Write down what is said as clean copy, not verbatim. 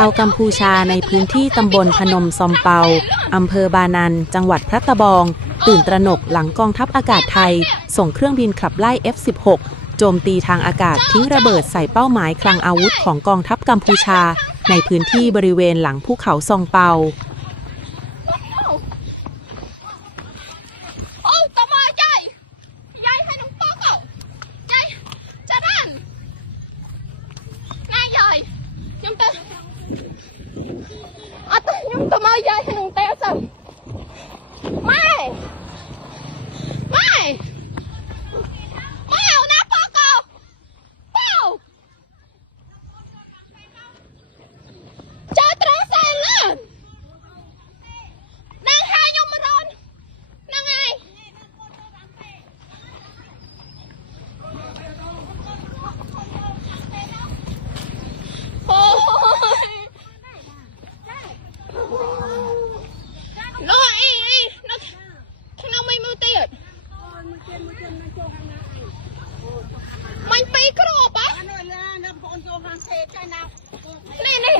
ชาวกัมพูชาในพื้นที่ตำบลพนมซอมเปาอำเภอบานันจังหวัดพระตะบองตื่นตระหนกหลังกองทัพอากาศไทยส่งเครื่องบินขับไล่ F-16 โจมตีทางอากาศทิ้งระเบิดใส่เป้าหมายคลังอาวุธของกองทัพกัมพูชาในพื้นที่บริเวณหลังภูเขาซองเปาtao mau dây hay nung teo sao mai mai mai ao na po ko po cho trắng sang lên đang hai nhung mà rồi đang ai nó nó mấy mươi tiền mình phải crop á này này